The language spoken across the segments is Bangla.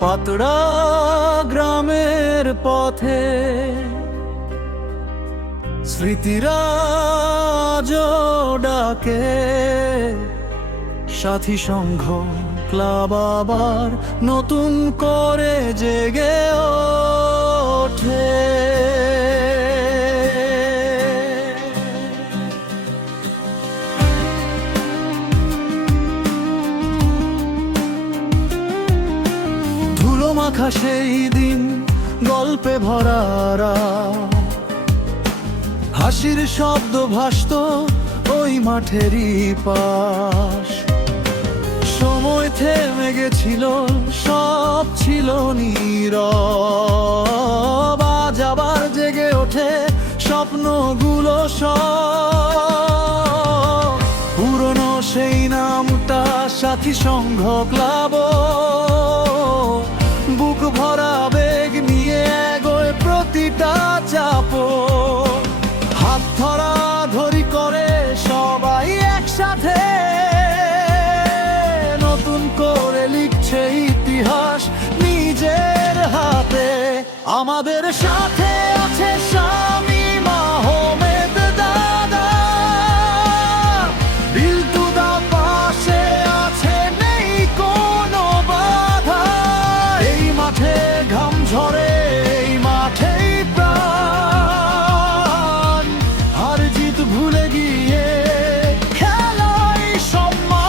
পাতড়া গ্রামের পথে স্মৃতিরা আজও ডাকে, সাথী সংঘ ক্লাব আবার নতুন করে জেগে ওঠে। মাখা সেই দিন গল্পে ভরারা, হাসির শব্দ ভাসত ওই মাঠেরই পাশ। সময় থেমে গেছিল, সব ছিল নীরব। আজ আবার জেগে ওঠে স্বপ্নগুলো সব। পুরনো সেই নামটা সাথী সংঘ ক্লাব, বুক ভরা আবেগ নিয়ে এগোয় প্রতিটা চাপ। হাত ধরা ধরি করে সবাই একসাথে, নতুন করে লিখছে ইতিহাস নিজের হাতে। আমাদের সাথে আছে শামীমা, হোমেদ দাদা, বিল্টুদা পাশে আছে, নেই কোনো বাধা। এই মাঠে ঘাম ঝরে, এই মাঠেই প্রাণ। হার জিত ভুলে গিয়ে খেলাই সম্মান।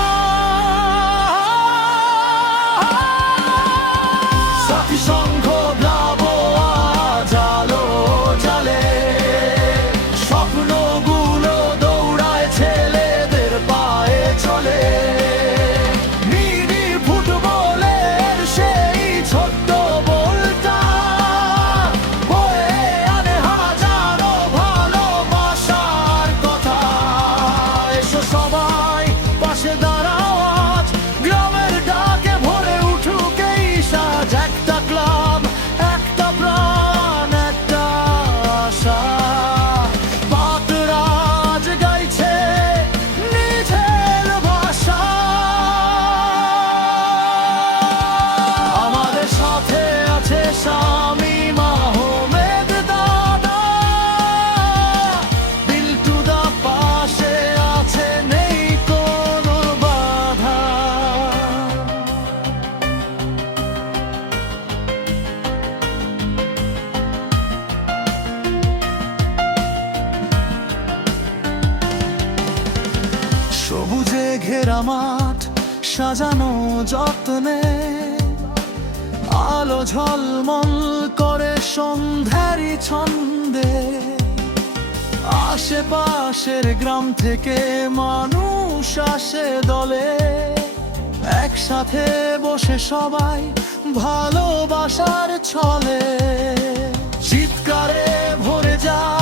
সাথী সংঘ ক্লাব আজ আলো জ্বালে, স্বপ্নগুলো দৌড়ায় ছেলেদের পায়ে চলে। ফুটবলের সেই ছোট্ট বলটা বয়ে আনে হাজারো ভালোবাসার কথা। এসো সবাই পাশে দাঁড়াও আজ, গ্রামের ডাকে ভরে উঠুক এই সাজ। একটা ক্লাব, একটা প্রাণ, একটা আশা। পাতরাজ গাইছে নিজের ভাষা। আমাদের সাথে আছে শামীমা, হোমেদ দাদা, বিল্টুদা পাশে আছে, নেই কোনো বাধা। সবুজে ঘেরা মাঠ সাজানো যত্নে, আলো ঝলমল করে সন্ধ্যারি ছন্দে। আশেপাশের গ্রাম থেকে মানুষ আসে দলে, একসাথে বসে সবাই ভালোবাসার ছলে। চিৎকারে ভরে যায়